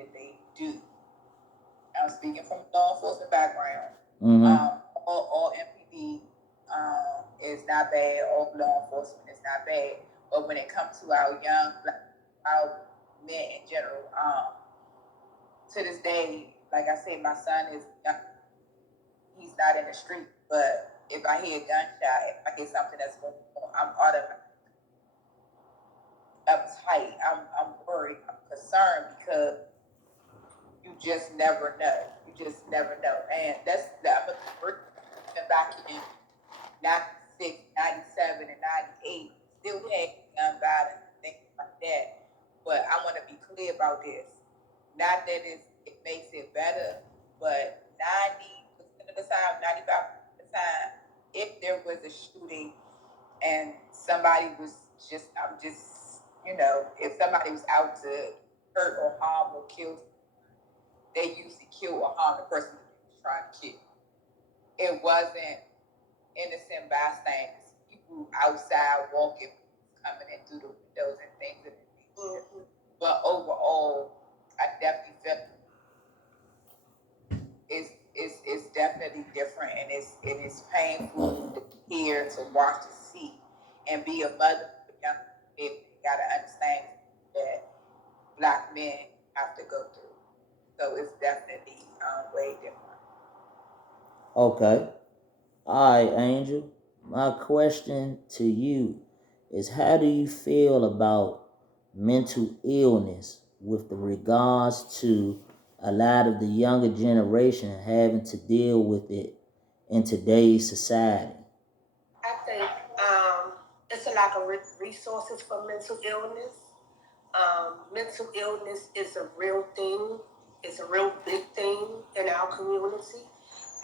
that they do. I'm speaking from a law enforcement background. All MPD is not bad. All law enforcement is not bad. But when it comes to our young our men in general, to this day, like I said, my son is young. He's not in the street, but if I hear a gunshot, if I hear something that's going on, I'm automatically uptight. I'm worried. I'm concerned because you just never know. You just never know. And that's back in 96, 97, and 98, still had gun violence and things like that. But I want to be clear about this. Not that it makes it better, but 90% of the time, 95% of the time, if there was a shooting and somebody was if somebody was out to hurt or harm or kill, they usually kill or harm the person that they was trying to kill. It wasn't innocent bystanders, people outside walking, coming in through the windows and things of that nature. But overall, I definitely felt it's definitely different, and it's painful to hear, to watch, to see, and be a mother of young people. You gotta understand that Black men have to go through. So it's definitely way different. Okay. All right, Angel. My question to you is, how do you feel about mental illness with the regards to a lot of the younger generation having to deal with it in today's society? I think it's a lack of resources for mental illness. Mental illness is a real thing. It's a real big thing in our community.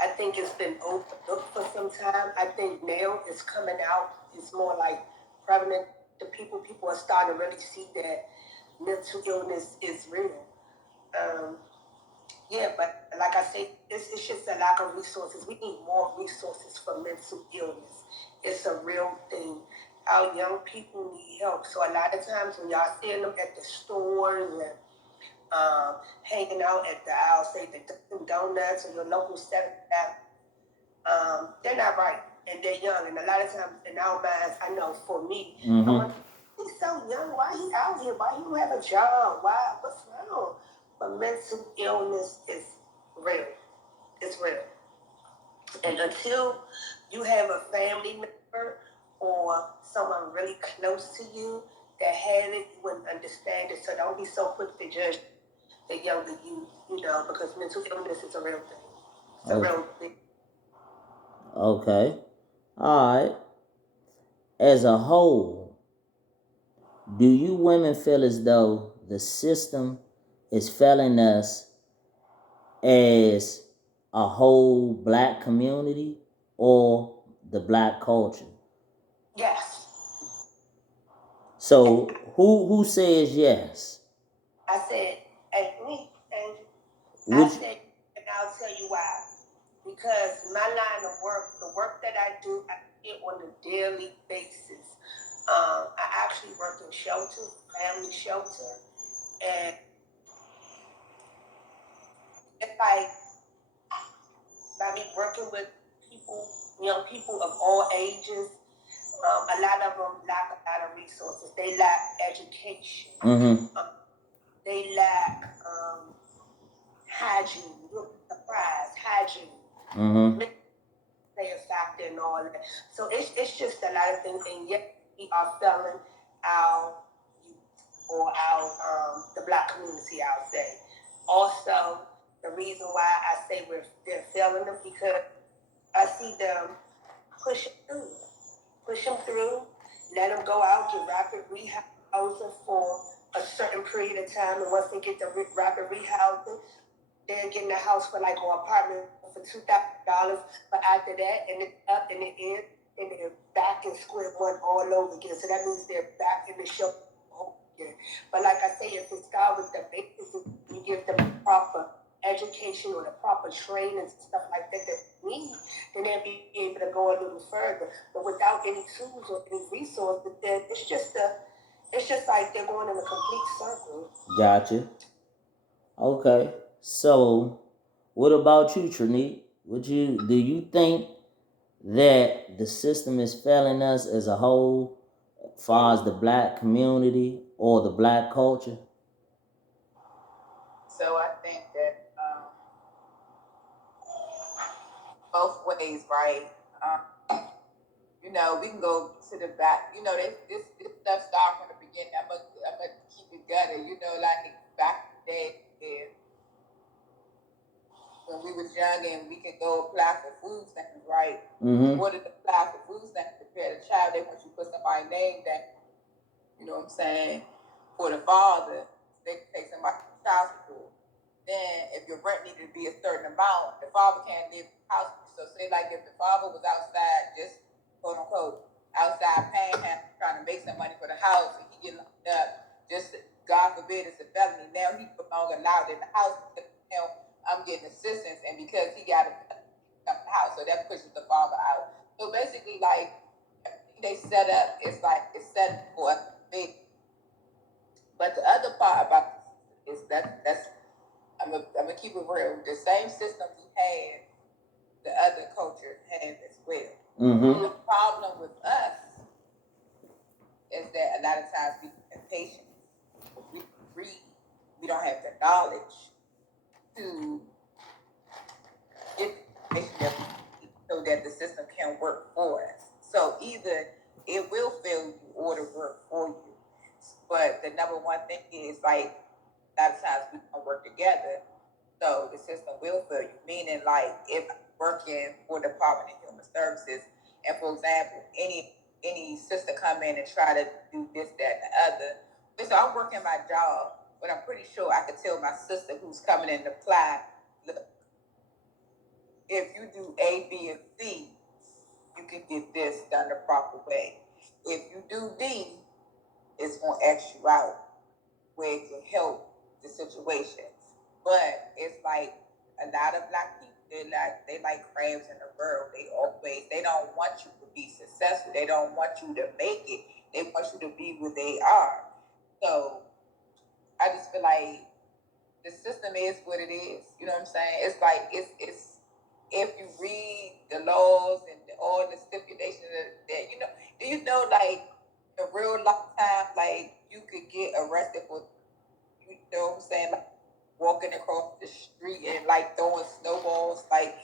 I think it's been overlooked for some time. I think now it's coming out. It's more like prevalent to people. People are starting to really see that mental illness is real. But like I say, it's just a lack of resources. We need more resources for mental illness. It's a real thing. Our young people need help. So a lot of times when y'all seeing them at the stores and hanging out at the aisle, say the Dunkin' Donuts or your local 7-Eleven, they're not right, and they're young. And a lot of times in our minds, I know for me, I'm like, he's so young. Why he out here? Why he don't have a job? Why? What's wrong? But mental illness is real. It's real. And until you have a family member or someone really close to you that had it, you wouldn't understand it. So don't be so quick to judge the younger you, because mental illness is a real thing. It's a real thing. Okay. All right. As a whole, do you women feel as though the system is failing us as a whole Black community or the Black culture? Yes. So who says yes? I said, me, and I said, and I'll tell you why. Because my line of work, the work that I do, I do it on a daily basis. I actually work in shelter, family shelter, and it's like by me working with people, young people of all ages. A lot of them lack a lot of resources. They lack education. They lack hygiene. You'll be surprised. Hygiene. Play a factor and all that. So it's just a lot of things, and yet we are failing our youth or our the Black community, I'll say. Also, the reason why I say they're failing them because I see them push them through, let them go out to rapid rehousing for a certain period of time, and once they get the rapid rehousing, they're getting a house for like an apartment for $2,000, but after that, and it's up and it ends, and they're back in square one all over again. So that means they're back in the show again. But like I say, if it starts with the basics, you give them the proper education or the proper training and stuff like that they need, then they'll be able to go a little further. But without any tools or any resources, then it's just like they're going in a complete circle. Gotcha. Okay. So, what about you, Trinique? Do you think that the system is failing us as a whole, as far as the black community or the black culture? So I think that both ways, right? You know, we can go to the back. You know, this stuff started from the beginning. I'm gonna keep it gutter. You know, like back in the day, when we was young and we could go apply for food stamps, right? Mm-hmm. What did apply for food stamps prepare the child? They want you to put somebody's name down. You know what I'm saying? For the father, they can take somebody to child support. Then if your rent needed to be a certain amount, the father can't live in the house. So say like if the father was outside, just quote unquote, outside paying him, trying to make some money for the house, and he get locked up, just God forbid it's a felony. Now he's no longer allowed in the house because now I'm getting assistance, and because he got the house, so that pushes the father out. So basically, like they set up, it's like it's set for a big. But the other part about this is that's I'm gonna keep it real. The same system we had, the other culture has as well. Mm-hmm. The problem with us is that a lot of times we have patience, we read, we don't have the knowledge to get information so that the system can work for us. So either it will fail you or it'll work for you. But the number one thing is like a lot of times we don't work together. So the system will fail you. Meaning like if I'm working for the Department of Human Services and for example, any sister come in and try to do this, that, and the other. So I'm working my job, but I'm pretty sure I could tell my sister who's coming in to apply, look, if you do A, B, and C, you can get this done the proper way. If you do D, it's gonna X you out where it can help the situation. But it's like a lot of black people, they like crabs in the barrel. They don't want you to be successful. They don't want you to make it. They want you to be where they are. So I just feel like the system is what it is. You know what I'm saying? It's like it's if you read the laws and all the stipulations that you know, do you know like in real life time, like you could get arrested for, you know what I'm saying, like walking across the street and like throwing snowballs, like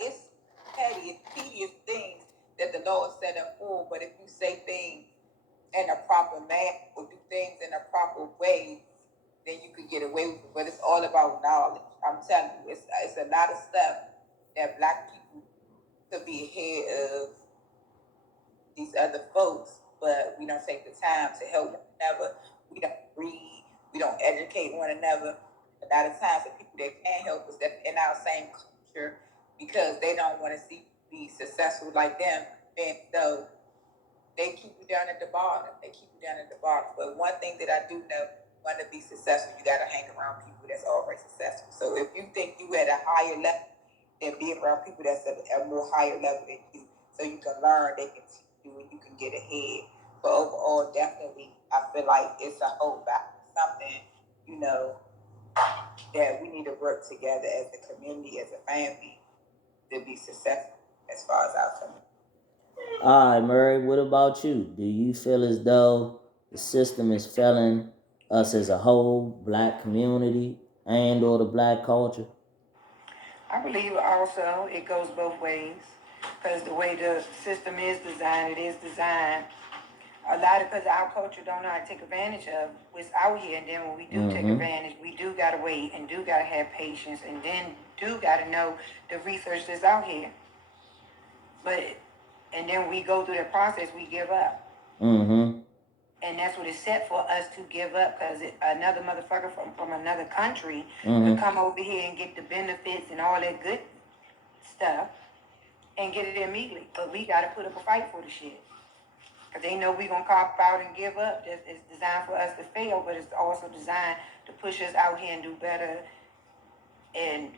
it's petty, it's tedious things that the law is set up for. But if you say things in a proper manner or do things in a proper way, then you could get away with it. But it's all about knowledge. I'm telling you, it's a lot of stuff that black people could be ahead of these other folks, but we don't take the time to help one another. We don't read. We don't educate one another. A lot of times, the people that can help us that in our same culture because they don't want to see you be successful like them, and so they keep you down at the bottom. They keep you down at the bottom. But one thing that I do know, want to be successful, you got to hang around people that's already successful. So if you think you at a higher level, then be around people that's at a more higher level than you, so you can learn, they can teach you, and you can get ahead. But overall, definitely, I feel like it's a whole back something, you know, that we need to work together as a community, as a family, to be successful as far as our community. All right, Murray, what about you? Do you feel as though the system is failing us as a whole, black community and or the black culture? I believe also it goes both ways because the way the system is designed, it is designed a lot of because our culture don't know how to take advantage of what's out here, and then when we do take advantage, we do gotta wait and do gotta have patience, and then do gotta know the research that's out here. But and then we go through that process, we give up. Mm-hmm. And that's what it's set for us to give up because another motherfucker from another country Mm-hmm. could come over here and get the benefits and all that good stuff and get it immediately. But we got to put up a fight for the shit. Because they know we going to cop out and give up. It's designed for us to fail, but it's also designed to push us out here and do better and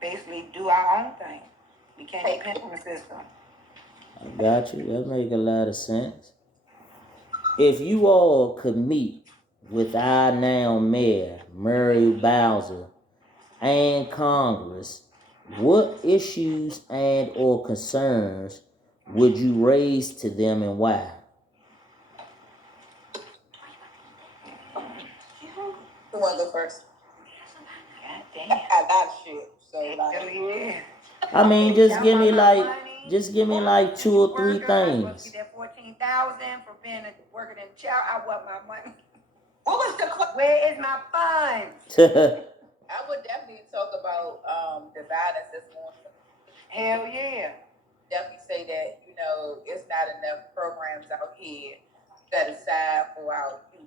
basically do our own thing. We can't depend on the system. I got you. That make a lot of sense. If you all could meet with our now mayor, Murray Bowser, and Congress, what issues and or concerns would you raise to them and why? Who wanna go first? God damn. I got shit, so Hell like, yeah. I mean, just give me like, Money. 2 or 3 Worker, I was supposed things. to get that 14,000 for being working in child. I want my money. What was the question? Where is my funds? I would definitely talk about the violence that's going on. Hell yeah. Definitely say that, you know, it's not enough programs out here set aside for our youth.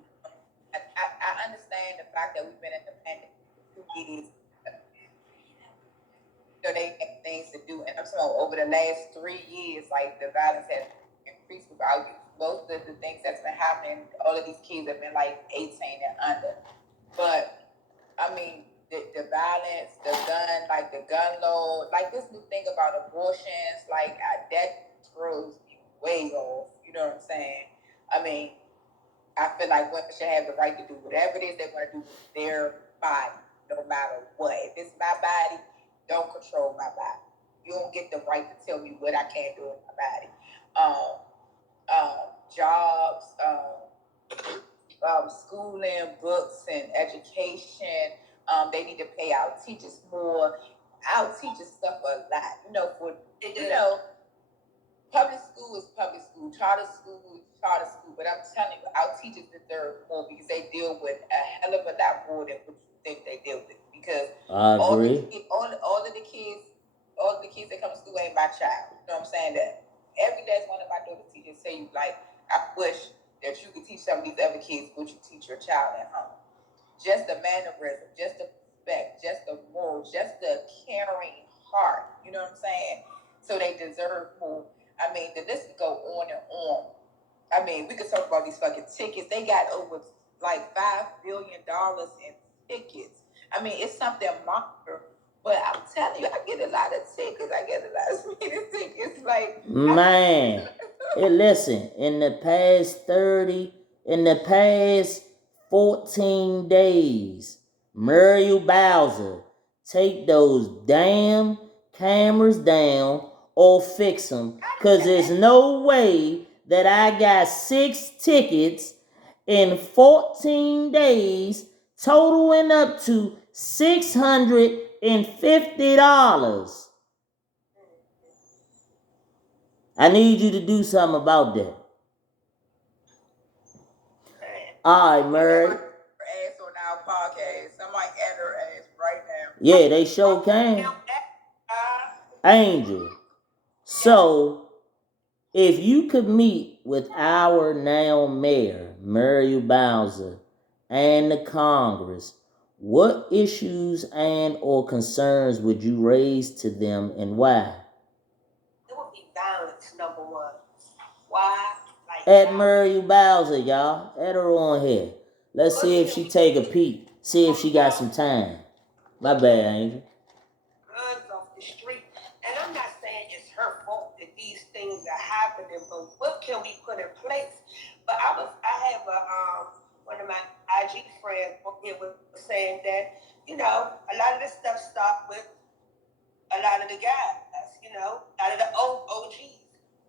I understand the fact that we've been independent for 2 years. So they have things to do, and I'm talking about over the last 3 years, like the violence has increased with our youth. Most of the things that's been happening, all of these kids have been like 18 and under. But I mean, the violence, the gun law, like this new thing about abortions, like that throws me way off. You know what I'm saying? I mean, I feel like women should have the right to do whatever it is they want to do with their body, no matter what. If it's my body, don't control my body. You don't get the right to tell me what I can't do with my body. Jobs, schooling, books, and education. They need to pay our teachers more. Our teachers suffer a lot, public school is public school, charter school is charter school. But I'm telling you, our teachers deserve more because they deal with a hell of a lot more than what you think they deal with. Because I agree. all of the kids that come to school ain't my child. You know what I'm saying? That every last one of my daughter's teachers say you like, I wish that you could teach some of these other kids what you teach your child at home. Just the mannerism, just the respect, just the morals, just the caring heart. You know what I'm saying? So they deserve more. I mean, the list could go on and on. I mean, we could talk about these fucking tickets. They got over like $5 billion in tickets. I mean, it's something monster. But I'm telling you, I get a lot of tickets. I get a lot of speeding tickets. Like, Man, listen, in the past 14 days, Muriel Bowser, take those damn cameras down or fix them. Because there's no way that I got 6 tickets in 14 days, totaling up to $650. I need you to do something about that. All right, Murray. Ass on our podcast. Somebody add her ass right now. Yeah, they sure can. Angel. So, if you could meet with our now mayor, Muriel Bowser, and the Congress, what issues and or concerns would you raise to them and why? It would be violence, number one. Why? Like At Muriel Bowser, y'all. Add her on here. Let's see if she take a peek. See if she got some time. My bad, Angel. Guns off the street. And I'm not saying it's her fault that these things are happening, but what can we put in place? But I have one of my IG friends here was saying that, a lot of this stuff stopped with a lot of the guys, a lot of the old OGs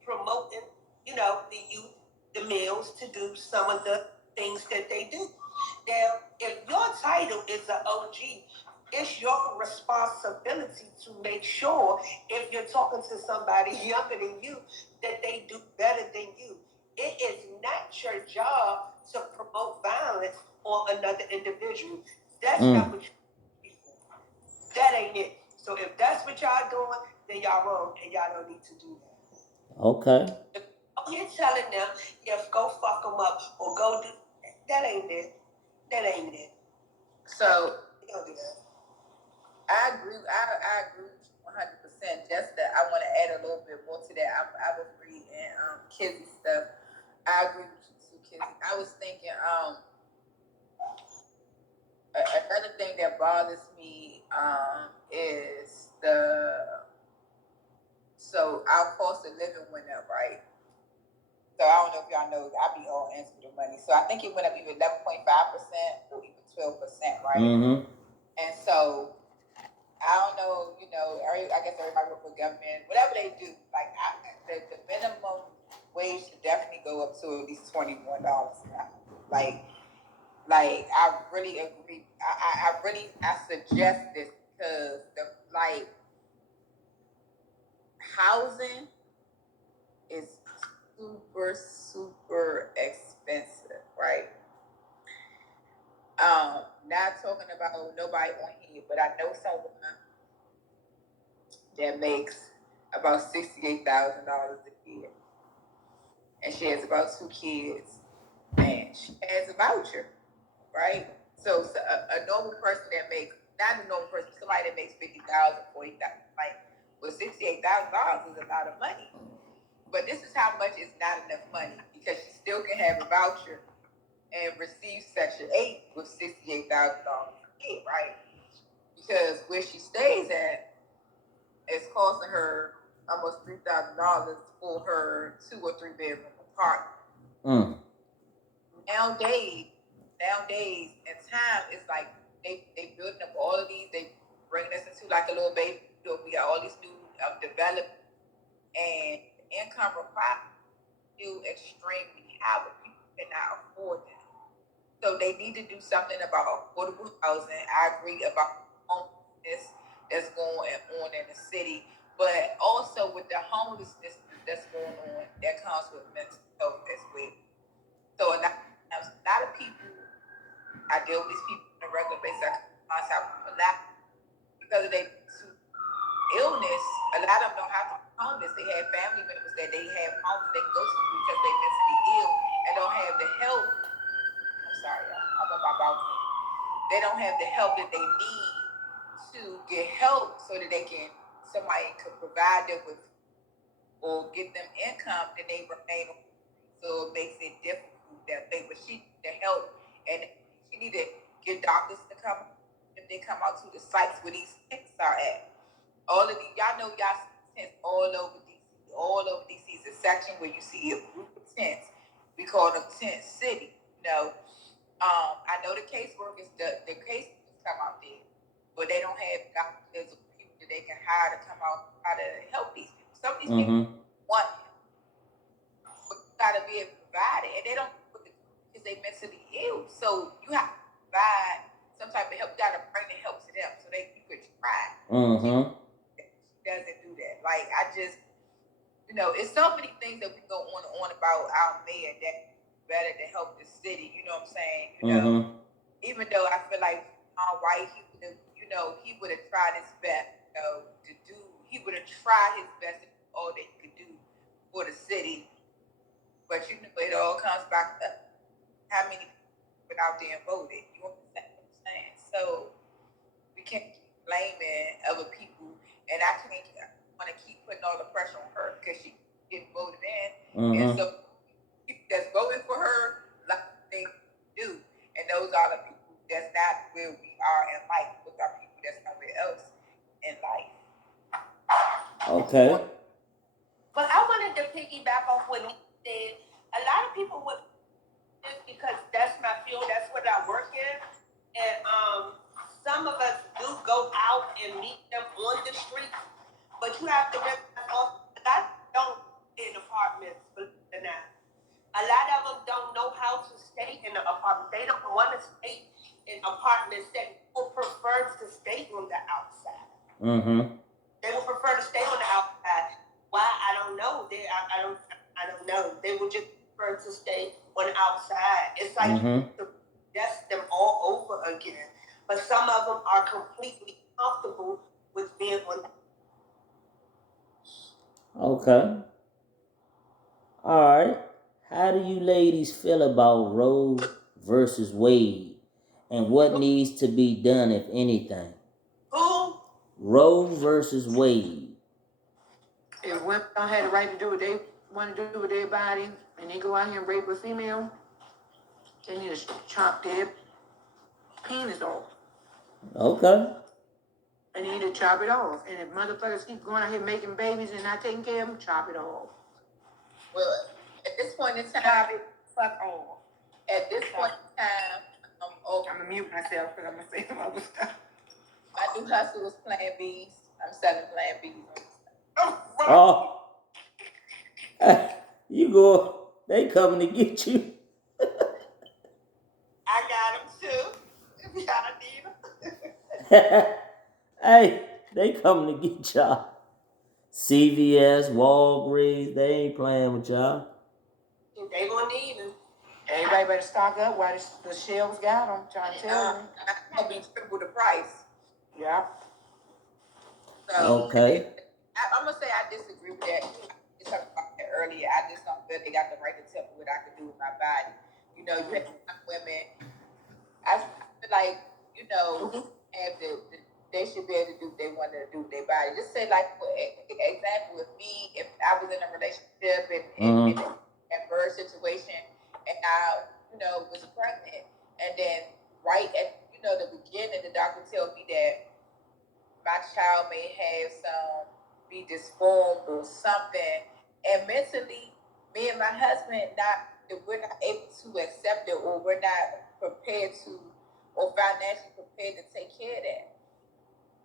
promoting, the youth, the males to do some of the things that they do. Now, if your title is an OG, it's your responsibility to make sure if you're talking to somebody younger than you that they do better than you. It is not your job to promote violence on another individual. That's not what you do. That ain't it. So if that's what y'all doing, then y'all wrong and y'all don't need to do that. Okay. You're telling them, go fuck them up or go do that. Ain't it. That ain't it. So don't do that. I agree. I agree with you 100%. Just that I want to add a little bit more to that. I was reading Kizzy stuff. I agree with you too, Kizzy. I was thinking another thing that bothers me is our cost of living went up, right? So I don't know if y'all know, I be all into the money. So I think it went up either 11.5% or even 12%, right? Mm-hmm. And so I don't know, I guess everybody work for government, whatever they do. Like the minimum wage should definitely go up to at least $21 now. Like I really agree. I suggest this because housing is super, super expensive, right? Not talking about nobody on here, but I know someone that makes about $68,000 a year, and she has about 2 kids, and she has a voucher, right? So a normal person that makes, not a normal person, somebody that makes 50,000, 40,000, like, well, $68,000 is a lot of money. But this is how much is not enough money, because she still can have a voucher and receive Section 8 with $68,000 a year, right? Because where she stays at is costing her almost $3,000 for her 2 or 3 bedroom apartment. Nowadays, in time, it's like they building up all of these. They bringing us into like a little baby. We got all these new development, and income requirements still extremely high, but people cannot afford them. So they need to do something about affordable housing. I agree about homelessness that's going on in the city, but also with the homelessness that's going on, that comes with mental health as well. So a lot of people, I deal with these people on a regular basis. I contact a lot because of their illness. A lot of them don't have to be homeless. They have family members that they have homes they go to because they're mentally ill and don't have the help. I'm sorry, y'all. I'm on my balcony. They don't have the help that they need to get help so that somebody could provide them with or get them income, then they remain. So it makes it difficult that way. But she need the help, and she need to get doctors to come if they come out to the sites where these tents are at. All of these, y'all know, y'all see tents all over DC. All over DC is a section where you see a group of tents. We call them Tent City. I know the caseworkers, the caseworkers come out there, but they don't have doctors or people that they can hire to come out try to help these people. Some of these people want, but you gotta be able to provide it, and they don't because they mentally ill. So you have to provide some type of help. You gotta bring the help to them so you could try. She doesn't do that. Like I just, it's so many things that we go on about our mayor that better to help the city. You know what I'm saying? Even though I feel like White, he would have tried his best, he would have tried his best to do all that he could do for the city. But it all comes back to how many people went out there and voted. You understand what I'm saying? So we can't keep blaming other people, and I want to keep putting all the pressure on her because she getting voted in, and so people that's voting for her, like they do, and those are the people that's not where we are in life. Those are people that's nowhere else in life. Okay. But I wanted to piggyback off what he said. A lot of people would, just because that's my field, that's what I work in, and some of us do go out and meet them on the street, but you have to realize that don't stay in apartments, believe it or not. A lot of them don't know how to stay in the apartment. They don't want to stay in apartments. That will prefer to stay on the outside. They will prefer to stay on the outside. Why? I don't know. I don't know. They would just prefer to stay on the outside. It's like that's them all over again. But some of them are completely comfortable with being on. Okay. All right. How do you ladies feel about Roe versus Wade, and what needs to be done, if anything? Who? Roe versus Wade. If women don't have the right to do what they want to do with their body, and they go out here and rape a female, they need to chop their penis off. Okay. They need to chop it off. And if motherfuckers keep going out here making babies and not taking care of them, chop it off. Well, at at this point in Stop time, it. Fuck off. at this point in time, I'm gonna mute myself because I'm gonna say some other stuff. my new hustle is Plan Bs. I'm selling Plan Bs. Oh, you go. They coming to get you. I got them too. If y'all need them. Hey, they coming to get y'all. CVS, Walgreens, they ain't playing with y'all. They gonna need them. Everybody better stock up while the shelves got them. Trying to tell you. I'm gonna be triple the price. Yeah. So Okay. I'm gonna say I disagree with that. We talked about that earlier. I just don't feel they got the right to tell me what I can do with my body. You know, you have some women. I feel like have they should be able to do what they want to do with their body. Just say like, for example, with me, if I was in a relationship and in an adverse situation, and I was pregnant, and then right at the beginning, the doctor tells me that my child may have be disformed or something, and mentally, me and my husband we're not able to accept it, or we're not prepared to, or financially prepared to take care of that.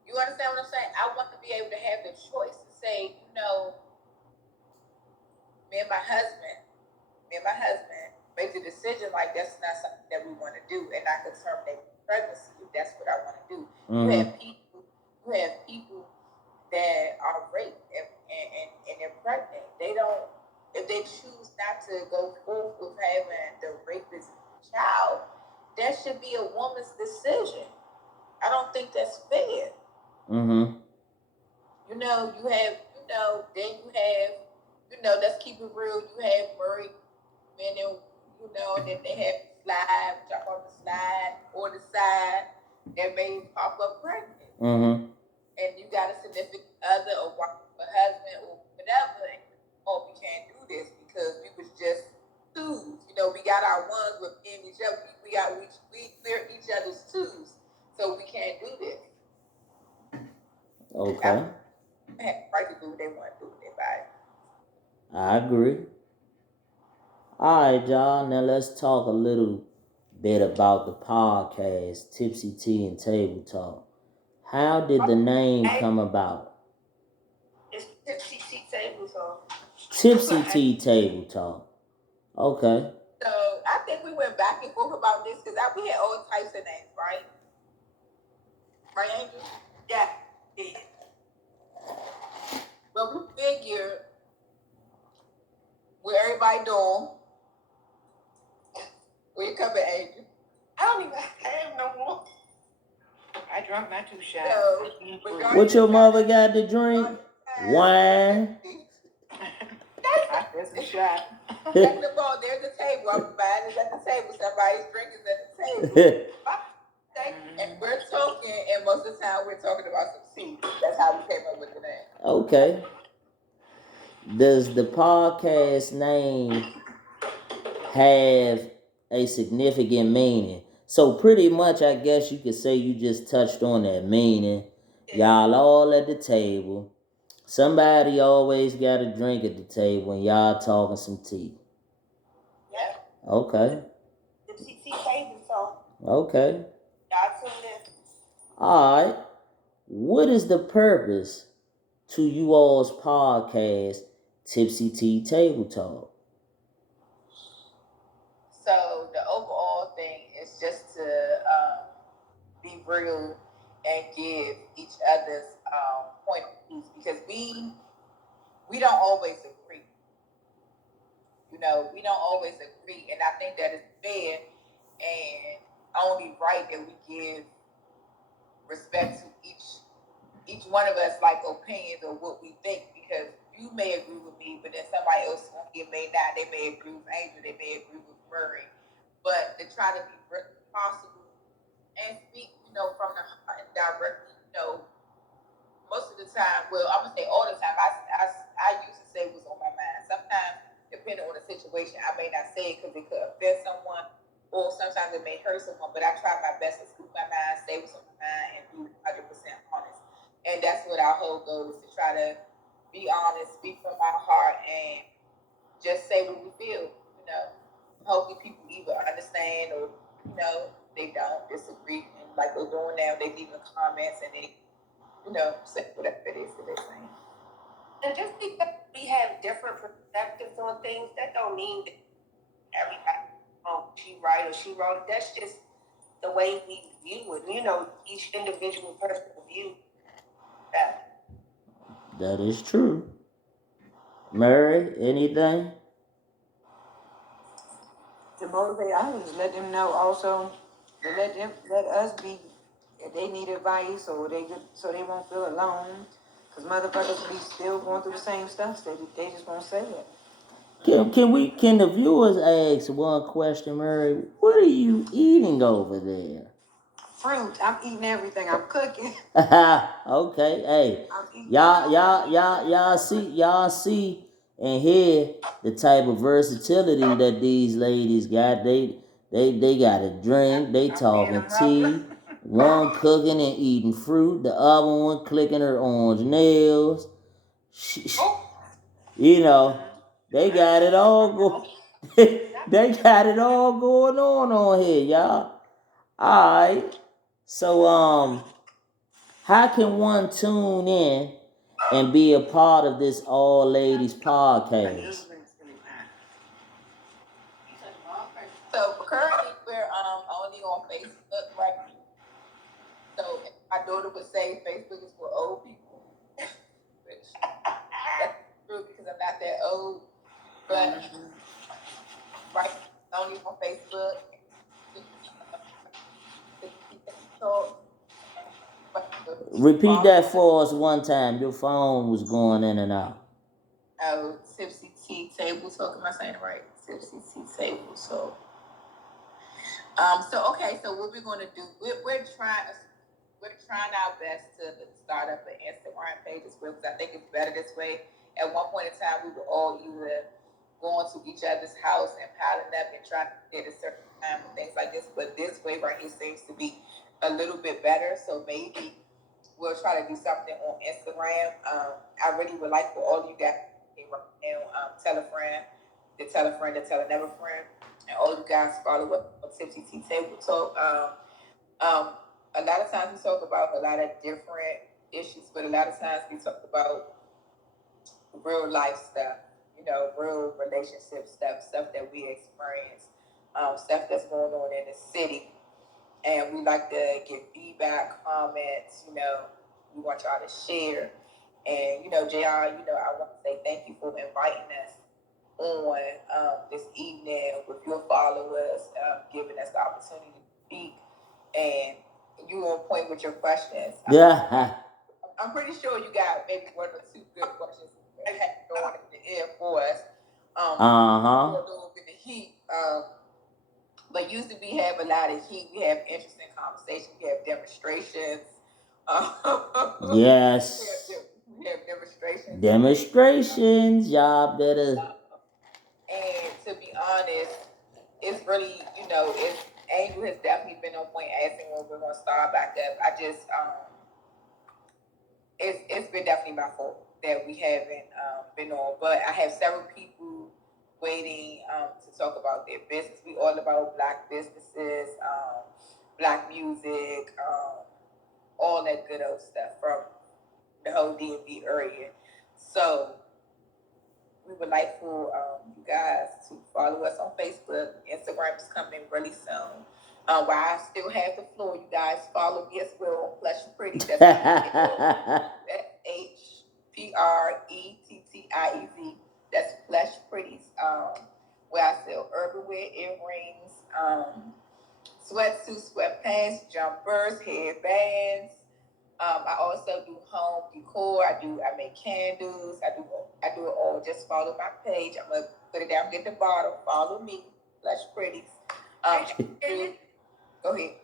You understand what I'm saying? I want to be able to have the choice to say, me and my husband make the decision like that's not something that we want to do, and I could terminate pregnancy if that's what I want to do. You have people that are raped and they're pregnant. They don't, if they choose not to go forth with having the rapist child, that should be a woman's decision. I don't think that's fair. You have, then you have, let's keep it real. You have married men, and then they have slide, which I call the slide, or the side that may pop up pregnant. And you got a significant other or wife or husband or whatever, and we can't do this because we was just twos. We got our ones within each other. We're each other's twos, so we can't do this. Okay. They have the right to do what they want to do with their body. I agree. All right, y'all. Now let's talk a little bit about the podcast, Tipsy Tea and Table Talk. How did the name come about? It's Tipsy Tea Table Talk. Tipsy Tea Table Talk. Okay. So I think we went back and forth about this because we had all types of names, right? Right, Angel? Yeah. But we figured what everybody doing. Where you coming, Angel? I don't even have no more. I drunk my 2 shots. So, what your mother got to drink? Wine. I said some shot. Second of all, there's a table. Mine is at the table. Somebody's drink is at the table. And we're talking, and most of the time we're talking about some tea. That's how we came up with the name. Okay. Does the podcast name have a significant meaning? So pretty much, I guess you could say you just touched on that meaning. Y'all all at the table. Somebody always got a drink at the table, and y'all talking some tea. Yeah. Okay. The TT Table Talk. Okay. Y'all tune in. All right. What is the purpose to you all's podcast, Tipsy Tea Table Talk? So the overall thing is just to be real and give each other's point of views, because we don't always agree. We don't always agree, and I think that is fair and only right that we give respect to each one of us, like opinions or what we think, because you may agree with me, but then somebody else may not. They may agree with Angel, they may agree with Murray, but to try to be really possible and speak, from the heart and directly, most of the time, well, I'm gonna say all the time, I used to say what's on my mind. Sometimes, depending on the situation, I may not say it because it could offend someone, or sometimes it may hurt someone, but I try my best to speak my mind, say what's on my mind, and be 100% honest. And that's what our whole goal is, to try to be honest, speak from my heart, and just say what we feel, hopefully people either understand or, they don't disagree. And like they're doing now, they leave in comments and they, say whatever it is that they're saying. And just because we have different perspectives on things, that don't mean that everybody, she right or she wrong. That's just the way we view it. Each individual person view that. That is true. Mary, anything? To motivate others, let them know also, to let us be, if they need advice or so they won't feel alone. Cause motherfuckers be still going through the same stuff. They just won't say it. Can the viewers ask one question, Mary? What are you eating over there? Fruit. I'm eating everything. I'm cooking. Okay, hey, y'all see and hear the type of versatility that these ladies got. They got a drink. They talking tea. One cooking and eating fruit. The other one clicking her orange nails. They got it all go. They got it all going on here, y'all. All right. So how can one tune in and be a part of this all ladies podcast? So currently we're only on Facebook right now. So my daughter would say Facebook is for old people, which that's true because I'm not that old. But right now, only on Facebook. Repeat that for us one time. Your phone was going in and out. Oh, Tipsy Tea Table Talk. Am I saying it right? Tipsy Tea Table Talk. So okay. So what we're going to do? We're trying our best to start up an Instagram page as well because I think it's better this way. At one point in time, we were all either going to each other's house and piling up and trying to get a certain time and things like this. But this way right here seems to be a little bit better. So maybe we'll try to do something on Instagram. I really would like for all of you guys to tell a friend, to tell a friend, to tell another friend, and all you guys follow up on Tipsy Tea Table Talk. A lot of times we talk about a lot of different issues, but a lot of times we talk about real life stuff, real relationship stuff that we experience, stuff that's going on in the city. And we like to get feedback, comments, we want y'all to share. And, JR, I want to say thank you for inviting us on this evening with your followers, giving us the opportunity to speak. And you on point with your questions. Yeah. I'm pretty sure you got maybe one or two good questions going in the air for us. For a little bit of heat. But usually we have a lot of heat. We have interesting conversations. We have demonstrations. Yes. We have demonstrations. Demonstrations, y'all better. And to be honest, it's really, Angel has definitely been on point asking when we're gonna start back up. I just it's been definitely my fault that we haven't been on. But I have several people waiting to talk about their business. We all about Black businesses, Black music, all that good old stuff from the whole DMV area. So we would like for you guys to follow us on Facebook. Instagram is coming really soon. While I still have the floor, you guys follow me as well on Flesh Pretty. That's HPRETTIEZ. That's Flesh Pretties. Where I sell urban wear, earrings, sweatsuits, sweatpants, jumpers, headbands. I also do home decor. I make candles. I do it all. Just follow my page. I'm gonna put it down at the bottom. Follow me, Flesh Pretties. Go ahead.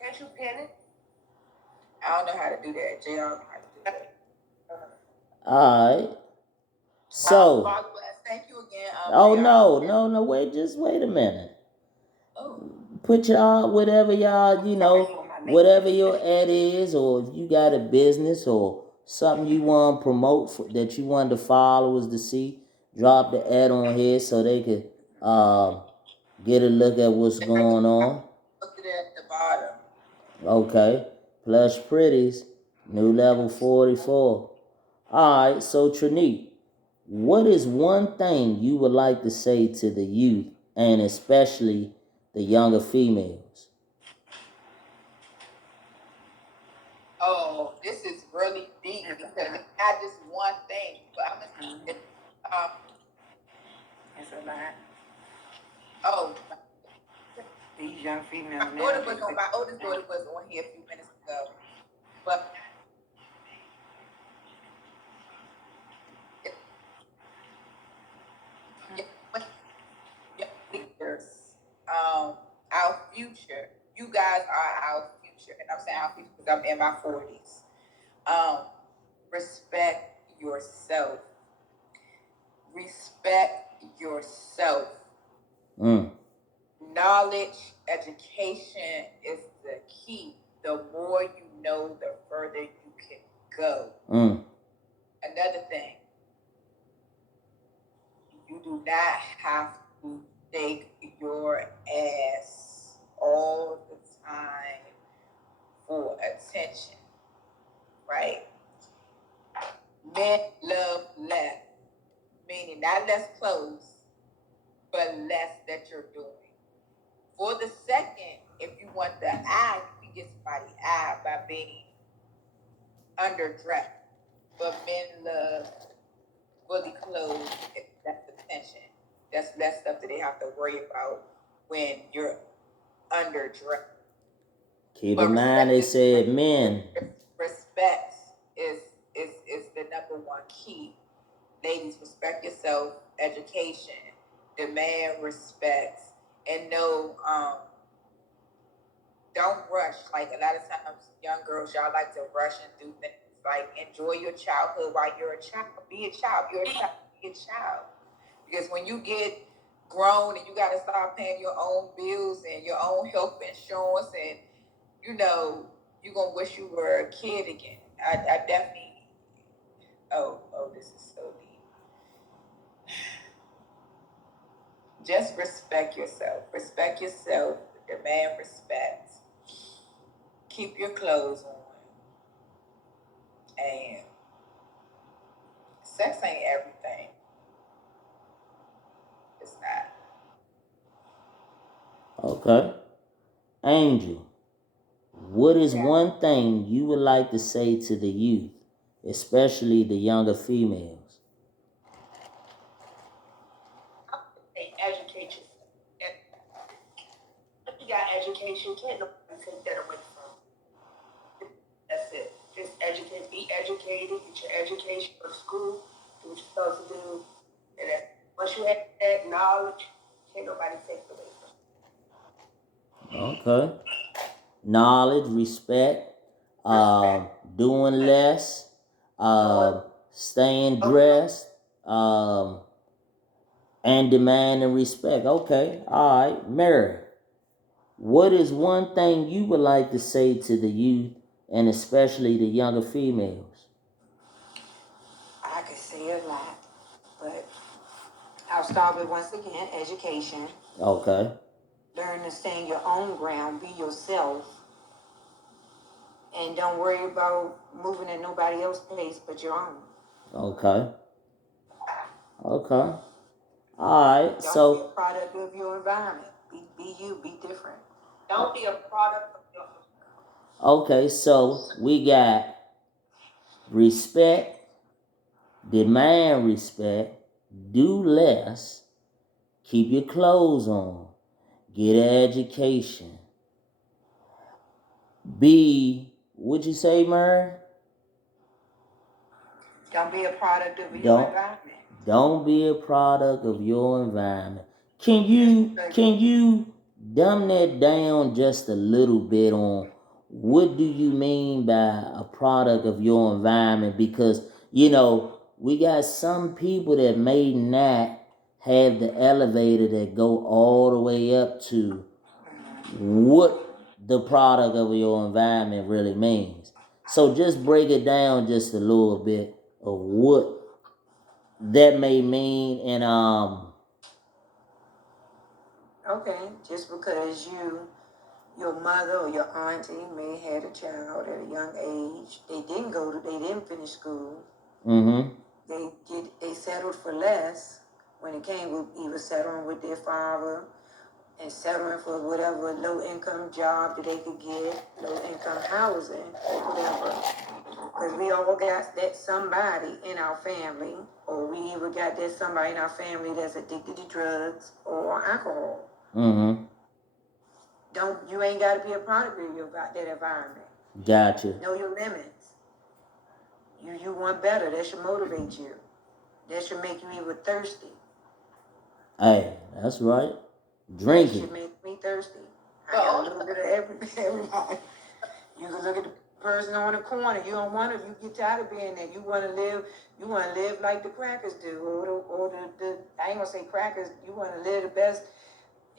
Can't you pin it? I don't know how to do that. Jay, I don't know how to do that. All right. So. Follow us. Thank you again. No. Wait a minute. Oh. Put y'all whatever whatever your ad is, or if you got a business or something you want to promote that you want the followers to see, drop the ad on here so they could get a look at what's going on. Look at it at the bottom. Okay. Plush Pretties, new level 44. Alright, so Trinique, what is one thing you would like to say to the youth and especially the younger females? Oh, this is really deep because it's not just one thing, but I'm gonna say, It's a lot. oh, These young females my now. daughter was on, my oldest daughter was on here a few minutes ago, but young leaders, our future. You guys are our future, and I'm saying our future because I'm in my 40s. Respect yourself. Respect yourself. Mm, Knowledge, education is the key. The more you know, the further you can go. mm, Another thing, you do not have to shake your ass all the time for attention, right? Men love less, meaning not less clothes, but less that you're doing. For the second, if you want the eye, you can get somebody eye by being underdressed. But men love fully clothed. That's attention. That's less stuff that they have to worry about when you're underdressed. keep But in mind they said men. Respect is the number one key. Ladies, respect yourself. Education, demand respect, and know don't rush. Like a lot of times, young girls, y'all like to rush and do things. Like enjoy your childhood while you're a child. Be a child. You're a child. Be a child. Because when you get grown and you got to start paying your own bills and your own health insurance, and you know you're gonna wish you were a kid again. I definitely. Oh, this is so deep. Just respect yourself. Respect yourself. Demand respect. Keep your clothes on. And sex ain't everything. It's not. Okay. Angel, what is one thing you would like to say to the youth, especially the younger females? Educate yourself. If you got education, can't nobody take that away from you. That's it. Just educate, be educated, get your education, go to school, do what you're supposed to do. And then once you have that knowledge, can't nobody take it away from you. Okay. Knowledge, respect, doing less, staying dressed, and demanding respect. Okay, all right. Mary, what is one thing you would like to say to the youth and especially the younger females? I could say a lot, but I'll start with once again education. Okay. Learn to stand your own ground, be yourself, and don't worry about moving at nobody else's pace but your own. Okay. Okay. All right. Don't be a product of your environment. Be you. Be different. Don't be a product of your. Okay, so we got respect, demand respect, do less, keep your clothes on, get an education, be, what'd you say, Murray? Don't be a product of your environment. Don't be a product of your environment. Can you dumb that down just a little bit on what do you mean by a product of your environment? Because, we got some people that may not have the elevator that go all the way up to what the product of your environment really means. So just break it down just a little bit of what that may mean, and Okay, just because your mother or your auntie may had a child at a young age, they didn't finish school. mm-hmm. They settled for less when it came with either settling with their father and settling for whatever low income job that they could get, low income housing, whatever. Because we all got that somebody in our family, or we either got that somebody in our family that's addicted to drugs or alcohol. Mm-hmm. You ain't got to be a product of that environment. Gotcha. Know your limits. You want better. That should motivate you. That should make you even thirsty. Hey, that's right. That Drinking. should make me thirsty. I got a little bit of everybody. You can look at the person on the corner. You don't want to. You get tired of being there. You want to live. You want to live like the crackers do, or the I ain't gonna say crackers. You want to live the best.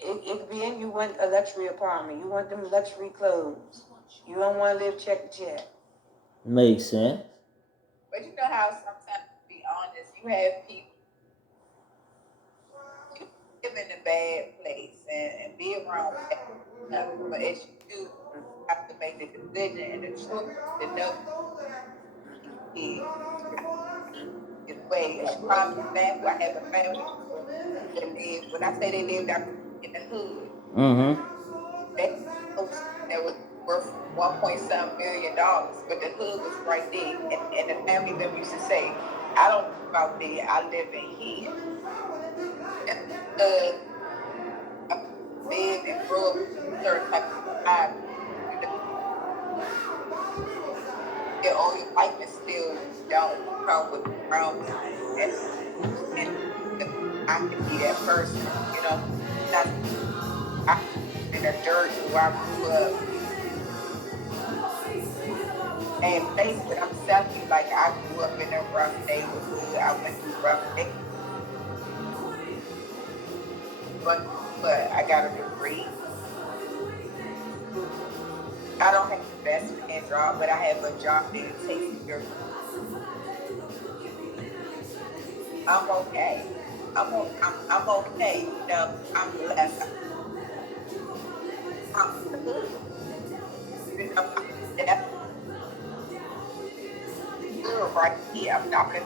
It could be in. You want a luxury apartment. You want them luxury clothes. You don't want to live check to check. Makes sense. But you know how sometimes, to be honest, you have people you live in a bad place and be around bad people, but as you do, you have to make the decision and the choice to know is way. A prime example, I have a family that live. When I say they lived out in the hood, Mm-hmm. they house that was worth $1.7 million, but the hood was right there. And the family member used to say, "I don't live out there. I live in here." I live and grow up in a certain type of vibe. You know, all your life is still don't come with around and I can be that person. You know, not I in the dirt where I grew up. And basically, I'm telling you, like I grew up in a rough neighborhood. I went through rough neighborhood, but I got a degree. I don't have the best paying job, but I have a job that takes care of me. I'm okay. I'm okay. You know, I'm blessed. I'm good. You know, that's good right here. I'm not gonna.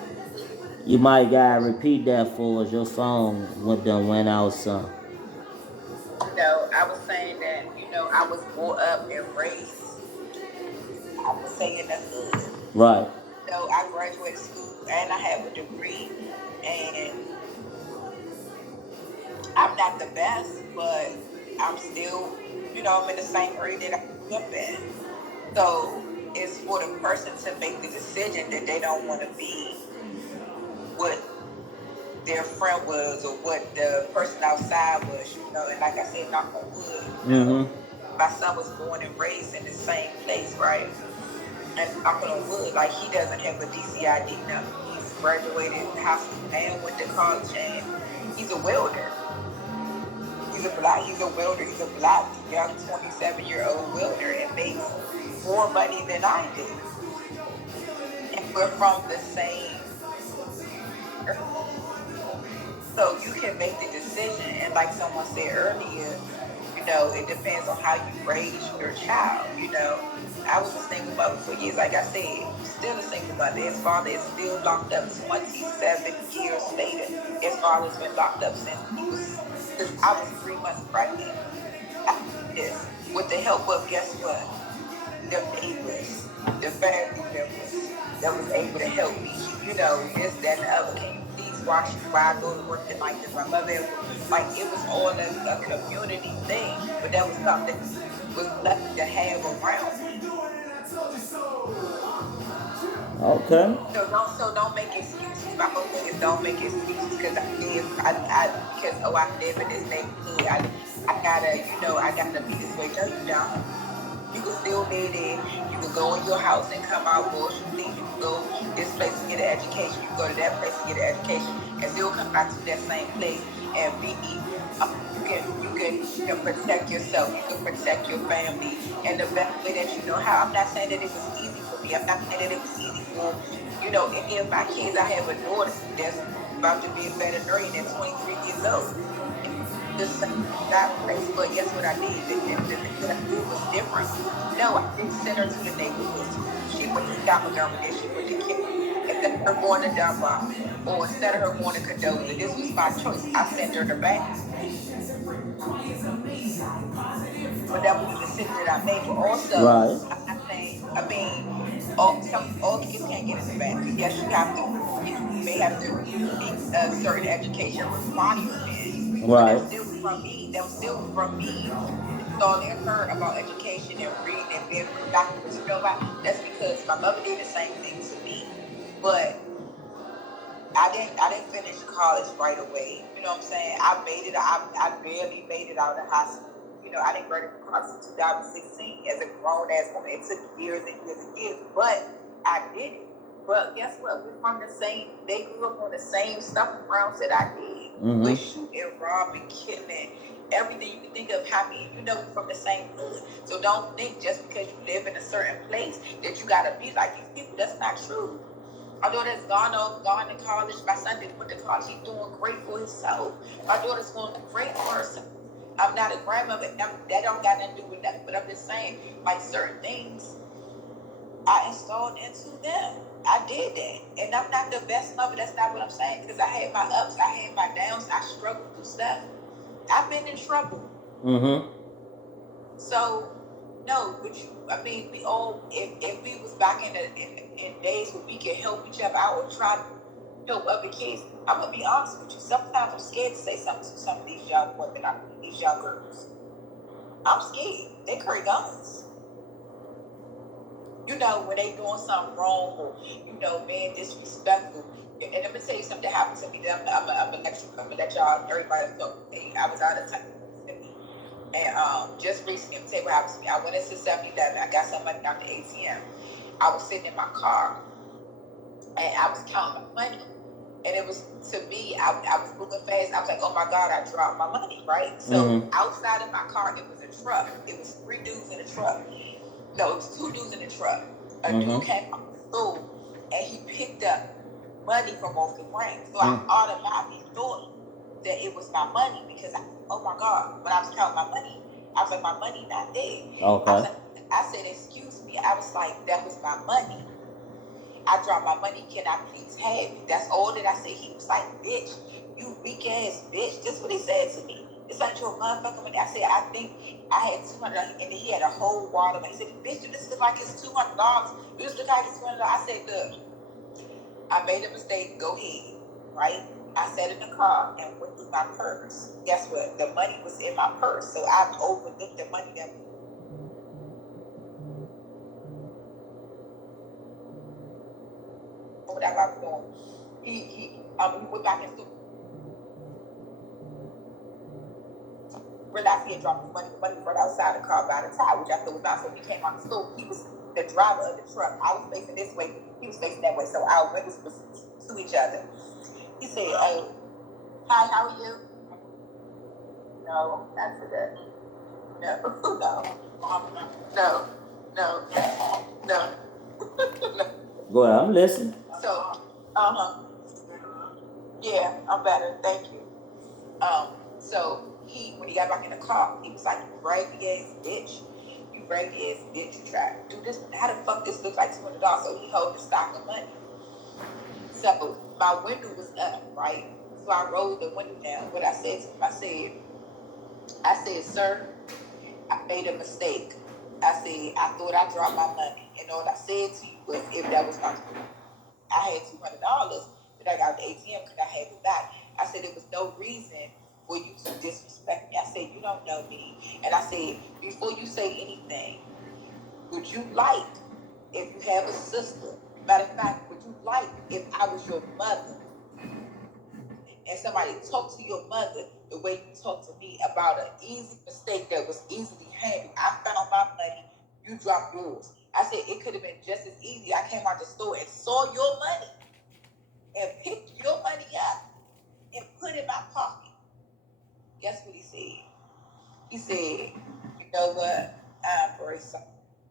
You might gotta repeat that for us. Your phone went out some. You know, I was saying that. You know, I was brought up and raised. I would say in the hood. Right. So I graduated school and I have a degree, and I'm not the best, but I'm still, you know, I'm in the same area that I grew up in. So it's for the person to make the decision that they don't want to be what their friend was or what the person outside was, you know. And like I said, knock on wood, you know, my son was born and raised in the same place, right? And knocking on wood, like he doesn't have a DCID number. He's graduated high school and went to college, and he's a welder. He's a welder. He's a black, young 27-year-old welder and makes more money than I do. And we're from the same. So you can make the decision, and like someone said earlier, you know, it depends on how you raise your child. You know, I was a single mother for years, like I said, still a single mother. His father is still locked up 27 years later. His father's been locked up since I was 3 months pregnant. This, with the help of, guess what? The neighbors, the family members that was able to help me, you know, this, that, and the other. Can you please watch while I go to work tonight? Because my mother, like, it was all a community thing, but that was something that was lucky to have around me. Okay. So don't make excuses. My whole thing is don't make excuses because I live in this neighborhood. I gotta be this way. No, you don't. You can still live there. You can go in your house and come out bullshitting. You can go this place and get an education. You can go to that place and get an education, and still come back to that same place and be. You can protect yourself. You can protect your family, and the best way that you know how. I'm not saying that it was easy for me. me. I'm not saying that it was easy for, any of my kids. I have a daughter that's about to be a veterinarian at 23 years old. Just that place, but guess what I did? The thing that I did was different. No, I didn't send her to the neighborhood school. She went to Montgomery, then she went to K. Instead of her going to Dunbar, or instead of her going to Cadoza, this was my choice. I sent her to Bath. But that was the decision that I made. But also, Right. I'm not saying, all kids can't get into Bath. Yes, you may have to meet a certain education requirement. But Right. that was still from me installing her about education and reading and being productive. You know why? That's because my mother did the same thing to me. But I didn't finish college right away. You know what I'm saying? I barely made it out of high school. I didn't graduate from college in 2016 as a grown ass woman. It took years and years and years, but I did it. But guess what? They grew up on the same stuff around that I did. Mm-hmm. With shooting, robbing, killing, everything you can think of happening. From the same hood. So don't think just because you live in a certain place that you gotta be like these people. That's not true. My daughter's gone to college. My son didn't went to college. He's doing great for himself. My daughter's going great for herself. I'm not a grandmother. That don't got nothing to do with that. But I'm just saying, like certain things, I installed into them. I did that. And I'm not the best mother. That's not what I'm saying. Because I had my ups, I had my downs. I struggled through stuff. I've been in trouble. Mm-hmm. So, no, we all, if we was back in days where we could help each other out or try to help other kids, I'm gonna be honest with you. Sometimes I'm scared to say something to some of these young women, these young girls. I'm scared. They carry guns. When they doing something wrong or being disrespectful. And I'm gonna tell you something that happened to me. That I'm gonna let y'all, everybody know. I was out of time. And just recently, I'm saying what happened to me. I went into 7-Eleven. I got some money out the ATM. I was sitting in my car, and I was counting my money. And it was, to me, I was moving fast. I was like, oh my God, I dropped my money, right? So outside of my car, it was a truck. It was 3 dudes in a truck. No, it was 2 dudes in a truck. A dude came out the store, and he picked up money from off the ground. So I automatically thought that it was my money because oh my God, when I was counting my money, I was like, my money not there. Okay. I said, excuse me. I was like, that was my money. I dropped my money. Can I please have it? That's all that I said. He was like, bitch, you weak ass bitch. That's what he said to me. It's like your motherfucking money. I said, I think I had $200, and then he had a whole wad of money. He said, bitch, this look like it's $200. This look like it's $200. I said, look, I made a mistake. Go ahead, right? I sat in the car and went through my purse. Guess what? The money was in my purse, so I overlooked the money that. Whatever I was doing, he went back into. Realized he had dropped his money. The money was right outside the car by the tire, which I thought was not. So he came out the store. He was the driver of the truck. I was facing this way. He was facing that way. So our windows was to each other. He said, "Hey, hi, how are you?" No, not today. No, no, no, no. Go ahead, I'm listening. So, yeah, I'm better. Thank you. So when he got back in the car, he was like, "You raggedy ass bitch. You raggedy ass bitch. You try to do this. How the fuck this looks like $200?" So he held the stock of money. So my window was up, right? So I rolled the window down. What I said to him, I said, "Sir, I made a mistake." I said, "I thought I dropped my money." And all I said to you was, if that was my, I had $200 that I got at the ATM because I had it back. I said, there was no reason for you to disrespect me. I said, you don't know me. And I said, before you say anything, would you like, if you have a sister, matter of fact, would you like if I was your mother and somebody talked to your mother the way you talked to me about an easy mistake that was easily handled? I found my money, you dropped yours. I said, it could have been just as easy. I came out the store and saw your money and picked your money up and put it in my pocket. Guess what he said? He said, you know what? I'm very sorry.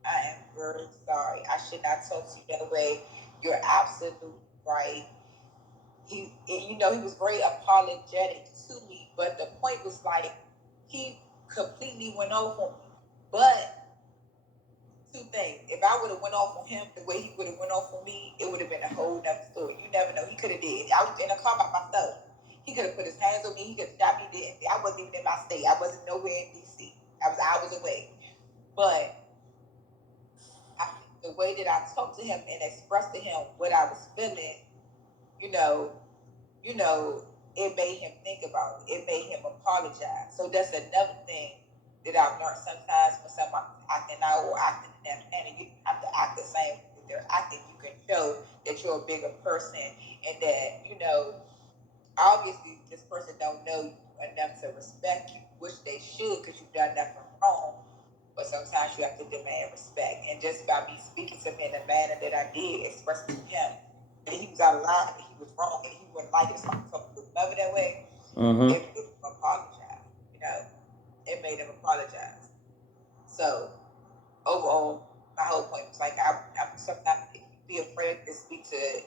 I am very sorry. I should not tell points, where you're absolutely right. He was very apologetic to me, but the point was like, he completely went off on me. But two things. If I would have went off on him the way he would have went off on me, it would have been a whole nother story. You never know. He could have did. I was in a car by myself. He could have put his hands on me. He could have stopped me. I wasn't even in my state. I wasn't nowhere in DC. I was hours away. But the way that I talked to him and expressed to him what I was feeling, it made him think about it. It made him apologize. So that's another thing that I've learned. Sometimes when somebody's acting out or acting in that manner, you have to act the same way they're acting. You can show that you're a bigger person and that, obviously this person don't know you enough to respect you, which they should, because you've done nothing wrong. But sometimes you have to demand respect. And just by me speaking to him in the manner that I did, expressing to him that he was out of line, that he was wrong, and he wouldn't like it, so I told him to love it that way, it made him apologize. It made him apologize. So overall, my whole point was like, I'm sometimes be afraid to speak to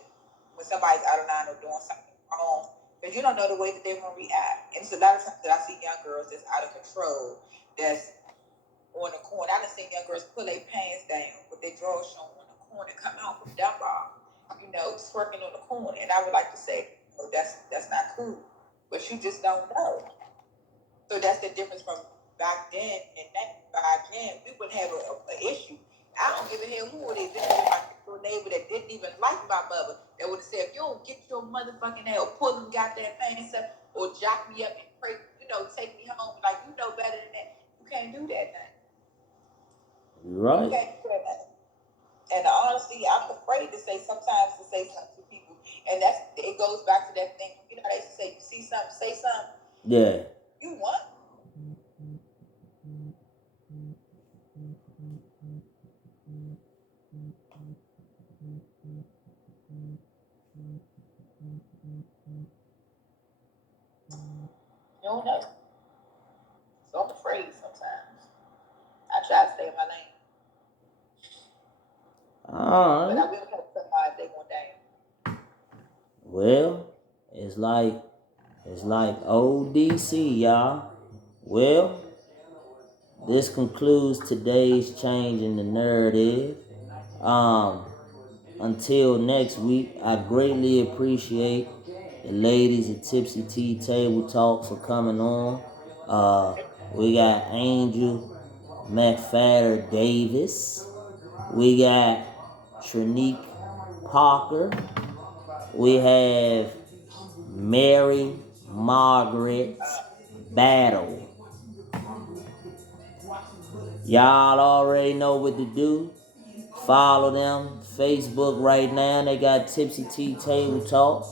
when somebody's out of line or doing something wrong, because you don't know the way that they're going to react. And it's a lot of times that I see young girls that's out of control, that's on the corner. I done seen young girls pull their pants down with their drawers showing on the corner, come out from Dunbar, twerking on the corner. And I would like to say, that's not cool. But you just don't know. So that's the difference from back then and that. Back then, we wouldn't have an issue. I don't give a hell who it is. This is my neighbor that didn't even like my mother, that would have said, if you don't get your motherfucking hell, pull them goddamn pants up, or jock me up and pray, take me home. Like, you know better than that. You can't do that now. Right. You can't do that. And honestly, I'm afraid to say something to people. And it goes back to that thing. They used to say, you see something, say something. Yeah. You what? You don't know. So I'm afraid sometimes. I try to stay in my lane. All right. But I will help somebody if they want down. Well, it's like ODC, y'all. Well, this concludes today's Changing the Narrative. Until next week, I greatly appreciate the ladies at Tipsy Tea Table Talk for coming on. We got Angel McFadder Davis. We got Trinique Parker. We have Mary Margaret Battle. Y'all already know what to do. Follow them. Facebook right now, they got Tipsy Tea Table Talk.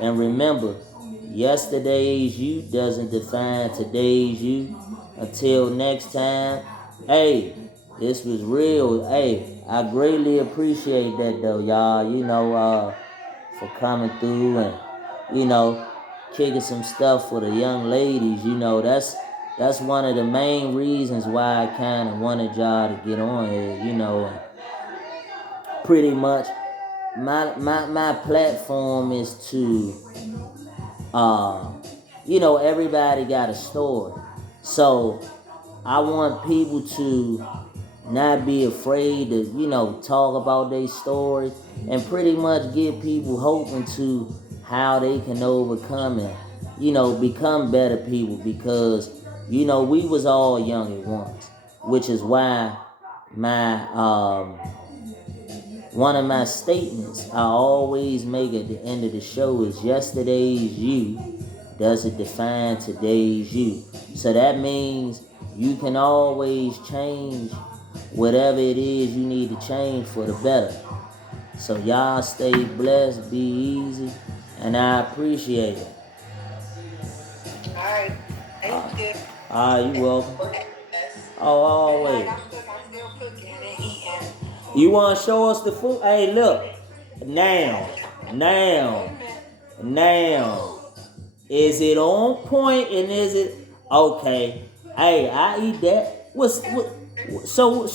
And remember, yesterday's you doesn't define today's you. Until next time, hey, this was real. Hey, I greatly appreciate that though, y'all. For coming through and, kicking some stuff for the young ladies. That's one of the main reasons why I kind of wanted y'all to get on here, and pretty much my platform is to everybody got a story, so I want people to not be afraid to talk about their stories and pretty much give people hope into how they can overcome and become better people, because we was all young at once, which is why one of my statements I always make at the end of the show is, yesterday's you doesn't define today's you. So that means you can always change whatever it is you need to change for the better. So y'all stay blessed, be easy, and I appreciate it. All right. Thank you. All right, you welcome. Oh, always. I'm still cooking and eating. You want to show us the food? Hey, look. Now. Is it on point and is it okay? Hey, I eat that. So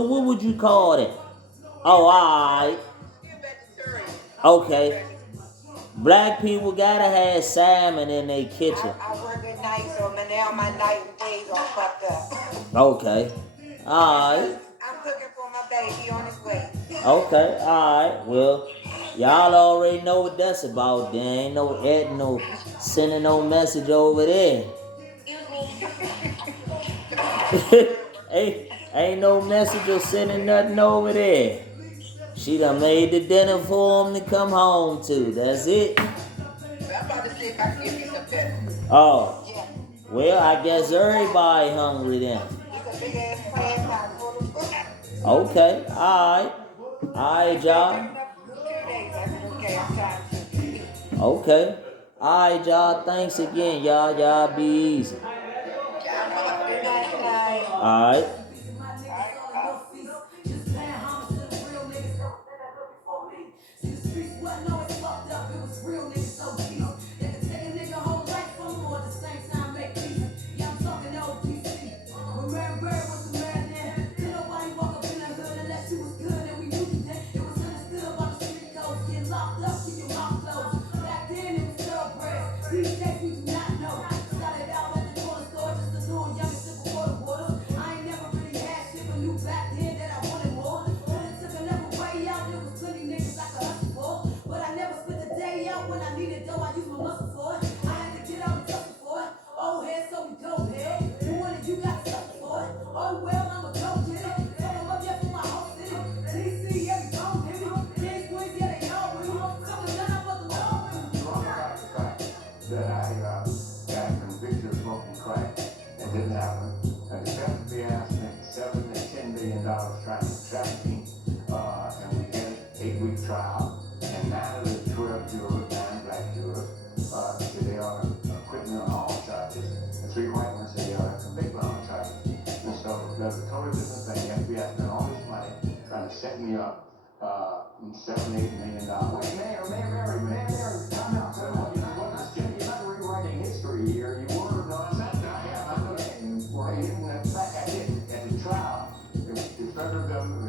what would you call that? Oh, alright. Still vegetarian. Okay. Black people gotta have salmon in their kitchen. I work at night, so now my night and days are fucked up. Okay. Alright. I'm cooking for my baby on his way. Okay. Alright. Well, y'all already know what that's about. There ain't no sending no message over there. ain't no message or sending nothing over there. She done made the dinner for him to come home to. That's it. I'm about to see if I can give you some better. Oh. Yeah. Well, I guess everybody hungry then. It's a big ass pan pot full of food. Okay. Alright. Alright, y'all. 2 days. I said, okay, I'm tired. Okay. Alright, y'all. Thanks again, y'all. Y'all be easy. Good night, good night. Alright. That I got convicted of smoking crack. It didn't happen. And the FBI asked me $7 to $10 million trying to track me. And we had an 8-week trial. And 9 of the 12 jurors, 9 black jurors, said they ought to acquit me on all charges. And 3 white ones said they ought to convict me on all charges. And so that's a totally different thing. The FBI spent all this money trying to set me up. $7, $8 million. Wait, Mayor, time out. You're not rewriting history here. You were not. I am. I know that. I did. At the trial, the federal government